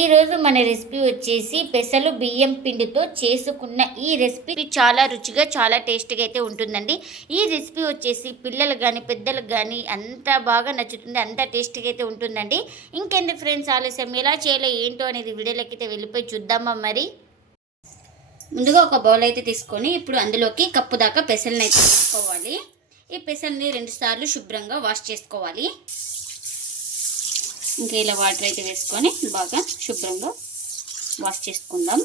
ఈరోజు మన రెసిపీ వచ్చేసి పెసలు బియ్యం పిండితో చేసుకున్న ఈ రెసిపీ చాలా రుచిగా చాలా టేస్టీగా అయితే ఉంటుందండి. ఈ రెసిపీ వచ్చేసి పిల్లలు కానీ పెద్దలకు కానీ అంత బాగా నచ్చుతుంది అంత టేస్ట్గా అయితే ఉంటుందండి. ఇంకెందుకు ఫ్రెండ్స్ ఆలస్యం? ఎలా చేయాలో ఏంటో అనేది వీడియోలోకి అయితే వెళ్ళిపోయి చూద్దామా మరి? ముందుగా ఒక బౌల్ అయితే తీసుకొని ఇప్పుడు అందులోకి కప్పు దాకా పెసల్ని అయితే తీసుకోవాలి ఈ పెసల్ని రెండు సార్లు శుభ్రంగా వాష్ చేసుకోవాలి. ఇంకా ఇలా వాటర్ అయితే వేసుకొని బాగా శుభ్రంగా వాష్ చేసుకుందాం.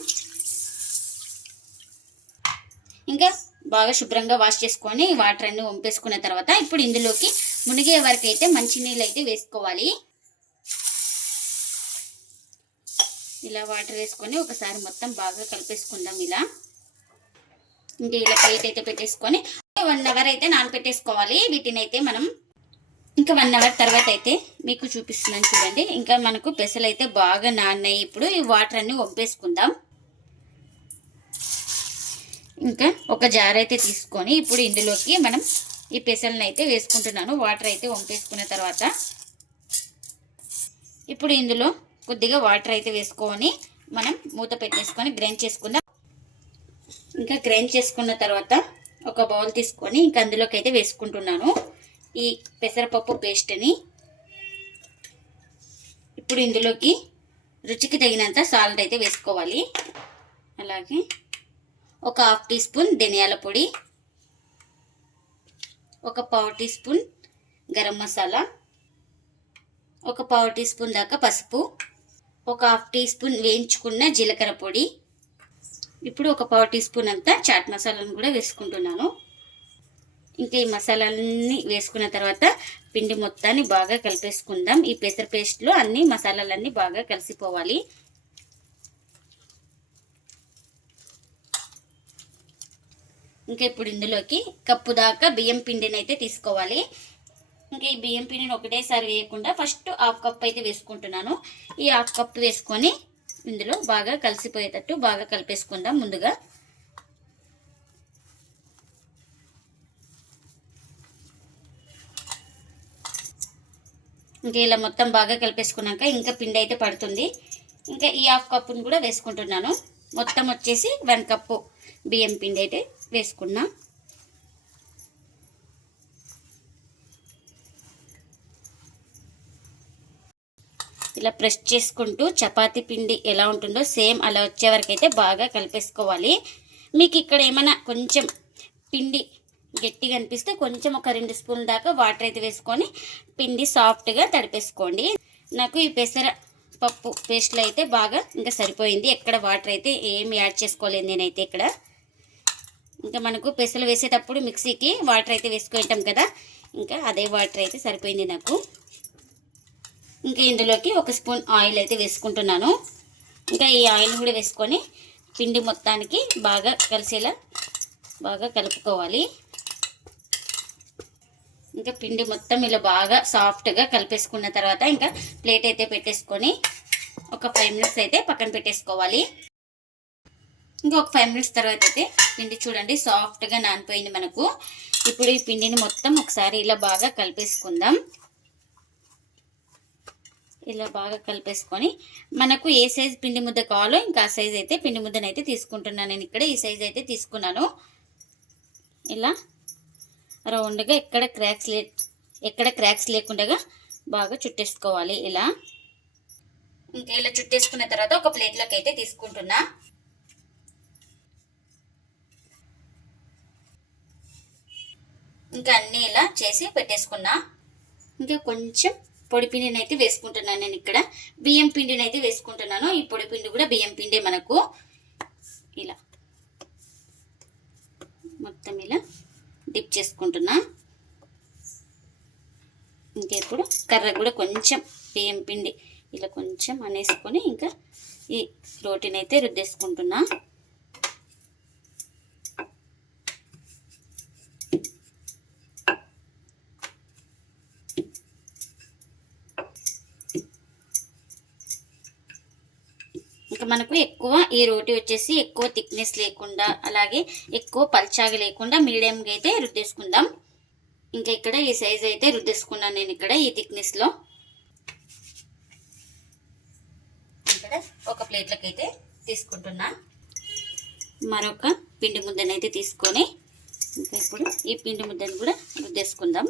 ఇంకా బాగా శుభ్రంగా వాష్ చేసుకొని వాటర్ అన్ని వంపేసుకున్న తర్వాత ఇప్పుడు ఇందులోకి మునిగే వరకు అయితే మంచినీళ్ళు అయితే వేసుకోవాలి. ఇలా వాటర్ వేసుకొని ఒకసారి మొత్తం బాగా కలిపేసుకుందాం ఇలా. ఇంకా ఇలా ప్లేట్ అయితే పెట్టేసుకొని వన్ అవర్ అయితే నానపెట్టేసుకోవాలి వీటిని అయితే మనం ఇంకా వన్ అవర్ తర్వాత అయితే మీకు చూపిస్తున్నాను చూడండి. ఇంకా మనకు పెసలు అయితే బాగా నాన్నాయి. ఇప్పుడు ఈ వాటర్ అన్ని వంపేసుకుందాం ఇంకా ఒక జార్ అయితే తీసుకొని ఇప్పుడు ఇందులోకి మనం ఈ పెసలను అయితే వేసుకుంటున్నాను. వాటర్ అయితే వంపేసుకున్న తర్వాత ఇప్పుడు ఇందులో కొద్దిగా వాటర్ అయితే వేసుకొని మనం మూత పెట్టేసుకొని గ్రైండ్ చేసుకుందాం. ఇంకా గ్రైండ్ చేసుకున్న తర్వాత ఒక బౌల్ తీసుకొని ఇంకా అందులోకి అయితే వేసుకుంటున్నాను. ఈ పెసరపప్పు పేస్ట్ని ఇప్పుడు ఇందులోకి రుచికి తగినంత సాల్ట్ అయితే వేసుకోవాలి. అలాగే ఒక హాఫ్ టీ స్పూన్ ధనియాల పొడి ఒక పావు టీ స్పూన్ గరం మసాలా ఒక పావు టీ స్పూన్ దాకా పసుపు ఒక హాఫ్ టీ స్పూన్ వేయించుకున్న జీలకర్ర పొడి. ఇప్పుడు ఒక పావు టీ స్పూన్ అంతా చాట్ మసాలాను కూడా వేసుకుంటున్నాను. ఇంకా ఈ మసాలాలన్నీ వేసుకున్న తర్వాత పిండి మొత్తాన్ని బాగా కలిపేసుకుందాం. ఈ పెసర పేస్ట్లో అన్ని మసాలాలన్నీ బాగా కలిసిపోవాలి. ఇంకా ఇప్పుడు ఇందులోకి కప్పు దాకా బియ్యం పిండిని అయితే తీసుకోవాలి. ఇంకా ఈ బియ్యం పిండిని ఒకటేసారి వేయకుండా ఫస్ట్ హాఫ్ కప్ అయితే వేసుకుంటున్నాను. ఈ హాఫ్ కప్ వేసుకొని ఇందులో బాగా కలిసిపోయేటట్టు బాగా కలిపేసుకుందాం ముందుగా. ఇంకా ఇలా మొత్తం బాగా కలిపేసుకున్నాక ఇంకా పిండి అయితే పడుతుంది. ఇంకా ఈ హాఫ్ కప్పును కూడా వేసుకుంటున్నాను. మొత్తం వచ్చేసి వన్ కప్పు బియ్యం పిండి అయితే వేసుకున్నా. ఇలా ప్రెస్ చేసుకుంటూ చపాతీ పిండి ఎలా ఉంటుందో సేమ్ అలా వచ్చే వరకు అయితే బాగా కలిపేసుకోవాలి. మీకు ఇక్కడ ఏమైనా కొంచెం పిండి గట్టిగా అనిపిస్తే కొంచెం ఒక రెండు స్పూన్ల దాకా వాటర్ అయితే వేసుకొని పిండి సాఫ్ట్గా తడిపేసుకోండి. నాకు ఈ పెసర పప్పు పేస్ట్లో అయితే బాగా ఇంకా సరిపోయింది. ఎక్కడ వాటర్ అయితే ఏమి యాడ్ చేసుకోలేదు నేనైతే ఇక్కడ. ఇంకా మనకు పెసలు వేసేటప్పుడు మిక్సీకి వాటర్ అయితే వేసుకుంటాం కదా ఇంకా అదే వాటర్ అయితే సరిపోయింది నాకు. ఇంకా ఇందులోకి ఒక స్పూన్ ఆయిల్ అయితే వేసుకుంటున్నాను. ఇంకా ఈ ఆయిల్ కూడా వేసుకొని పిండి మొత్తానికి బాగా కలిసేలా బాగా కలుపుకోవాలి. ఇంకా పిండి మొత్తం ఇలా బాగా సాఫ్ట్గా కలిపేసుకున్న తర్వాత ఇంకా ప్లేట్ అయితే పెట్టేసుకొని ఒక ఫైవ్ మినిట్స్ అయితే పక్కన పెట్టేసుకోవాలి. ఇంకా ఒక ఫైవ్ మినిట్స్ తర్వాత అయితే పిండి చూడండి సాఫ్ట్గా నానిపోయింది మనకు. ఇప్పుడు ఈ పిండిని మొత్తం ఒకసారి ఇలా బాగా కలిపేసుకుందాం. ఇలా బాగా కలిపేసుకొని మనకు ఏ సైజ్ పిండి ముద్ద కావాలో ఇంకా ఆ సైజ్ అయితే పిండి ముద్దనైతే అయితే తీసుకుంటున్నాను. నేను ఇక్కడ ఈ సైజ్ అయితే తీసుకున్నాను. ఇలా రౌండ్గా ఎక్కడ క్రాక్స్ లే ఎక్కడ క్రాక్స్ లేకుండా బాగా చుట్టేసుకోవాలి ఇలా. ఇంకా ఇలా చుట్టేసుకున్న తర్వాత ఒక ప్లేట్లోకి అయితే తీసుకుంటున్నా. ఇంకా అన్నీ ఇలా చేసి పెట్టేసుకున్నా. ఇంకా కొంచెం పొడి పిండిని అయితే వేసుకుంటున్నాను నేను ఇక్కడ. బియ్యం పిండిని అయితే వేసుకుంటున్నాను. ఈ పొడి పిండి కూడా బియ్యం పిండి మనకు. ఇలా. మొత్తం ఇలా. డిప్ చేసుకుంటున్నా. ఇంకా ఇప్పుడు కర్ర కూడా కొంచెం బియ్యం పిండి ఇలా కొంచెం అనేసుకొని ఇంకా ఈ రోటీని అయితే రుద్దేసుకుంటున్నా. మనకు ఎక్కువ ఈ రోటి వచ్చేసి ఎక్కువ థిక్నెస్ లేకుండా అలాగే ఎక్కువ పల్చాగా లేకుండా మీడియంగా అయితే రుద్దేసుకుందాం. ఇంకా ఇక్కడ ఈ సైజ్ అయితే రుద్దేసుకున్నాను నేను ఇక్కడ ఈ థిక్నెస్లో ఇక్కడ ఒక ప్లేట్లోకి అయితే తీసుకుంటున్నా. మరొక పిండి ముద్దనైతే తీసుకొని ఇంకా ఇప్పుడు ఈ పిండి ముద్దను కూడా రుద్దేసుకుందాం.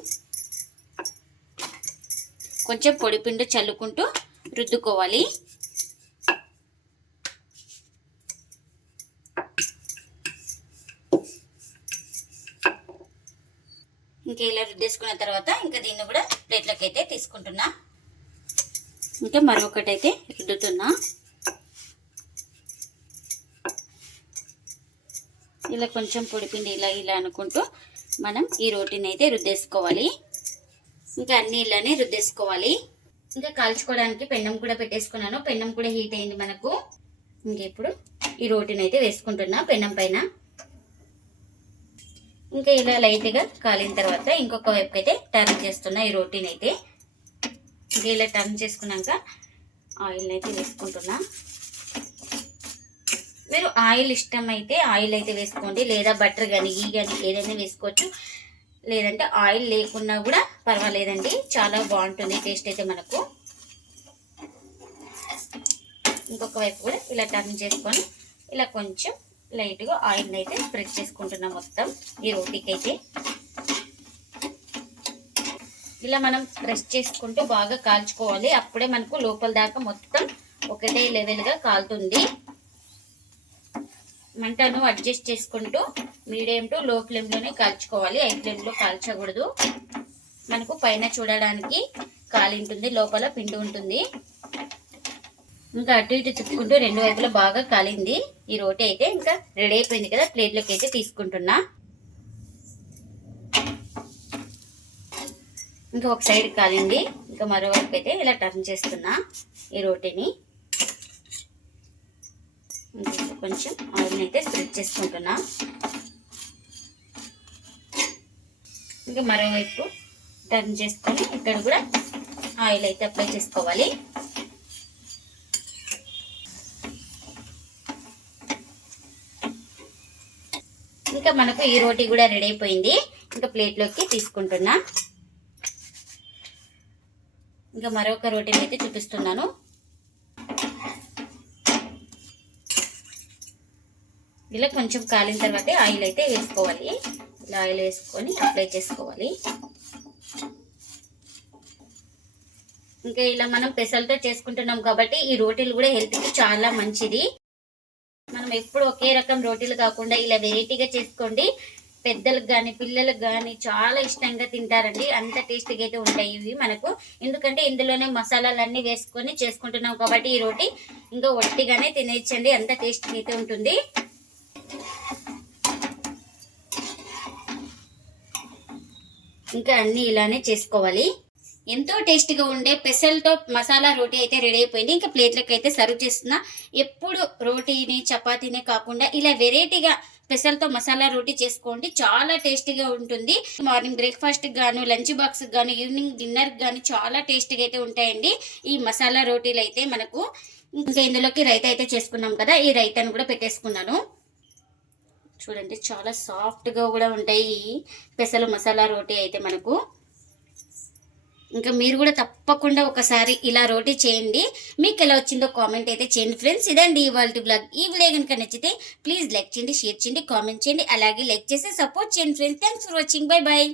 కొంచెం పొడి పిండి చల్లుకుంటూ రుద్దుకోవాలి. ఇంకా ఇలా రుద్దేసుకున్న తర్వాత ఇంకా దీన్ని కూడా ప్లేట్లోకి అయితే తీసుకుంటున్నా. ఇంకా మరొకటి అయితే రుద్దుతున్నా. ఇలా కొంచెం పొడిపిండి ఇలా ఇలా అనుకుంటూ మనం ఈ రోటీని అయితే రుద్దేసుకోవాలి. ఇంకా అన్ని ఇలానే రుద్దేసుకోవాలి. ఇంకా కాల్చుకోవడానికి పెన్నం కూడా పెట్టేసుకున్నాను. పెన్నం కూడా హీట్ అయింది మనకు. ఇంక ఇప్పుడు ఈ రోటీని అయితే వేసుకుంటున్నా పెన్నం పైన. ఇంకా ఇలా లైట్గా కాలిన తర్వాత ఇంకొక వైపు అయితే టర్న్ చేస్తున్నా ఈ రోటీని అయితే ఇంకా ఇలా టర్న్ చేసుకున్నాక ఆయిల్ని అయితే వేసుకుంటున్నా. మీరు ఆయిల్ ఇష్టం అయితే ఆయిల్ అయితే వేసుకోండి లేదా బటర్ కానీ గీ కానీ ఏదైనా వేసుకోవచ్చు. లేదంటే ఆయిల్ లేకున్నా కూడా పర్వాలేదండి చాలా బాగుంటుంది టేస్ట్ అయితే మనకు. ఇంకొక వైపు కూడా ఇలా టర్న్ చేసుకొని ఇలా కొంచెం లైట్గా ఆయిల్ అయితే స్ప్రెడ్ చేసుకుంటున్నాం మొత్తం ఈ రోటీకి అయితే ఇలా మనం ప్రెస్ చేసుకుంటూ బాగా కాల్చుకోవాలి. అప్పుడే మనకు లోపల దాకా మొత్తం ఒకటే లెవెల్గా కాలుతుంది. మంటను అడ్జస్ట్ చేసుకుంటూ మీడియం టు లో ఫ్లేమ్లోనే కాల్చుకోవాలి. హై ఫ్లేమ్లో కాల్చకూడదు. మనకు పైన చూడడానికి కాలి ఉంటుంది లోపల పిండి ఉంటుంది. ఇంకా అటు ఇటు చెప్పుకుంటూ రెండు వైపులా బాగా కాలింది. ఈ రోటీ అయితే ఇంకా రెడీ అయిపోయింది కదా ప్లేట్లోకి అయితే తీసుకుంటున్నా. ఇంకా ఒక సైడ్ కాలింది. ఇంకా మరోవైపు అయితే ఇలా టర్న్ చేస్తున్నా ఈ రోటీని. కొంచెం ఆయిల్ని అయితే స్ప్రెడ్ చేసుకుంటున్నా. ఇంకా మరోవైపు టర్న్ చేసుకొని ఇక్కడ కూడా ఆయిల్ అయితే అప్లై చేసుకోవాలి. ఇంకా మనకు ఈ రోటీ కూడా రెడీ అయిపోయింది. ఇంకా ప్లేట్లోకి తీసుకుంటున్నా. ఇంకా మరొక రోటీని అయితే చూపిస్తున్నాను. ఇలా కొంచెం కాలిన తర్వాత ఆయిల్ అయితే వేసుకోవాలి. ఇలా ఆయిల్ వేసుకొని అప్లై చేసుకోవాలి. ఇంకా ఇలా మనం పెసలతో చేసుకుంటున్నాం కాబట్టి ఈ రోటీలు కూడా హెల్త్కి చాలా మంచిది. మనం ఎప్పుడు ఒకే రకం రోటీలు కాకుండా ఇలా వెరైటీగా చేసుకోండి. పెద్దలకు కానీ పిల్లలకు కానీ చాలా ఇష్టంగా తింటారండి. అంత టేస్టీగా అయితే ఉంటాయి ఇవి మనకు. ఎందుకంటే ఇందులోనే మసాలాలు అన్నీ వేసుకొని చేసుకుంటున్నాం కాబట్టి ఈ రోటీ ఇంకా ఒట్టిగానే తినేయచ్చండి. అంత టేస్టీగా అయితే ఉంటుంది. ఇంకా అన్నీ ఇలానే చేసుకోవాలి. ఎంతో టేస్టీగా ఉండే పెసల్తో మసాలా రోటీ అయితే రెడీ అయిపోయింది. ఇంకా ప్లేట్లకు అయితే సర్వ్ చేస్తున్నా ఎప్పుడు రోటీని చపాతీనే కాకుండా ఇలా వెరైటీగా పెసల్తో మసాలా రోటీ చేసుకోండి. చాలా టేస్టీగా ఉంటుంది. మార్నింగ్ బ్రేక్ఫాస్ట్ గాను లంచ్ బాక్స్ గాను ఈవినింగ్ డిన్నర్ గాను చాలా టేస్టీగా అయితే ఉంటాయండి. ఈ మసాలా రోటీలు అయితే మనకు ఇంకా ఇందులోకి రైత అయితే చేసుకున్నాం కదా ఈ రైతాను కూడా పెట్టేసుకున్నాను. చూడండి చాలా సాఫ్ట్గా కూడా ఉంటాయి పెసలు మసాలా రోటీ అయితే మనకు. ఇంకా మీరు కూడా తప్పకుండా ఒకసారి ఇలా రోటీ చేయండి. మీకు ఎలా వచ్చిందో కామెంట్ అయితే చేయండి ఫ్రెండ్స్. ఇదండి ఇవాళ బ్లాగ్. ఈ బ్లాగ్ కనుక నచ్చితే ప్లీజ్ లైక్ చేయండి షేర్ చేయండి కామెంట్ చేయండి. అలాగే లైక్ చేసి సపోర్ట్ చేయండి friends. Thanks for watching. Bye bye